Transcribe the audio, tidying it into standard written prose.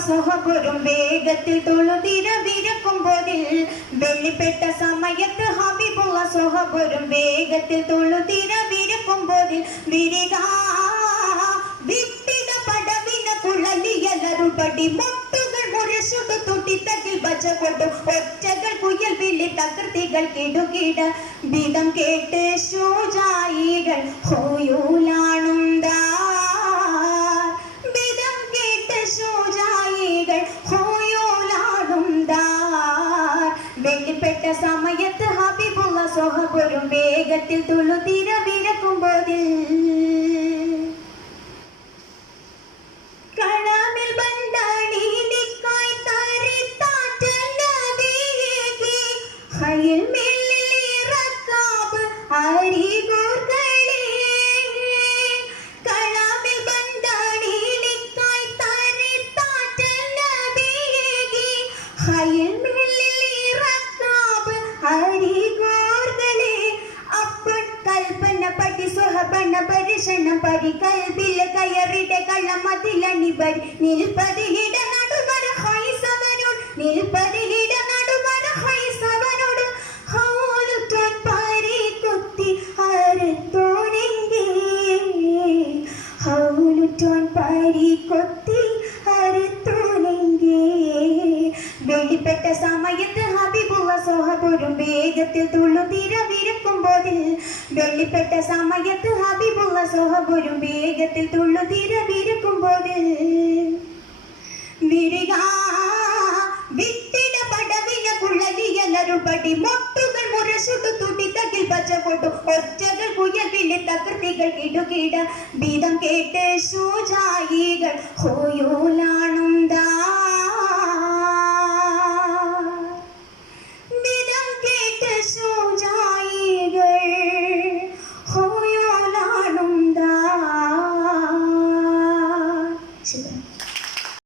സഹപുരം വേഗത്തിൽ തൊഴുതിര വിരക്കുമ്പോതിൽ വെള്ളിപ്പെട്ട സമയത്ത് ഹബീബുള്ള സഹപുരം വേഗത്തിൽ തൊഴുതിര വിരക്കുമ്പോതിൽ വിരിക വിത്തിക പടവിന കുഴലിയലറുപടി മുട്ടുകൾ മുരശുടു തുട്ടിത്തകിൽ ബജകൊണ്ടു ഒറ്റകൾ കുയൽ വിളി തകർത്തികൾ കിടുകിട വിധം കേട്ട് ശൂജായികൾ ഹോയൂലാണുണ്ടാ വെള്ളിപ്പെട്ട സമയത്ത് ഹബീബുള്ള സഹപുരം വേഗത്തിൽ തുളുതിര വിരക്കുമ്പോതിൽ കഴമിൽ ബന്ധാണിയിലേക്കായി തരിത്താറ്റൽ നബിയേകി ഹയിൽ മേലിറക്കാബ് അരികൂർകളെ കഴമിൽ ബന്ധാണിയിലേക്കായി തരിത്താറ്റൽ നബിയേകി ഹയിൽ സ്വഹബന പരിശണം പരികൽബിൽ കയറിടെ കള്ളമതിലണിബരി നിൽപതിലിട നടുവര ഹൈസവനോട് നിൽപതിലിട നടുവര ഹൈസവനോട് ഹൗലുറ്റോൻ പാരി കുത്തി അറുത്തോനെങ്കേ ഹൗലുറ്റോൻ പാരി കൊത്തി അറുത്തോനെങ്കേ വെളിപ്പെട്ട സമയത്ത് ഹബീബുള്ള സഹപുരം വേഗത്തിൽ തുളുതിര വിരക്കുമ്പോതിൽ വെള്ളിപ്പെട്ട സമയത്ത് ഹബീബുള്ള സഹപുരം വേഗത്തിൽ തുള്ളുതിര വിരക്കുമ്പോതിൽ വിരിക വിത്തിട പടവിന കുഴലിയലറുപടി മുട്ടുകൾ മുരശുടു തുട്ടിത്തകിൽ ബജകൊണ്ടു ഒറ്റകൾ കുയൽ വിളി തകർത്തികൾ കിടുകിട വിധം കേട്ട് ശൂജായികൾ ഹോയൂലാ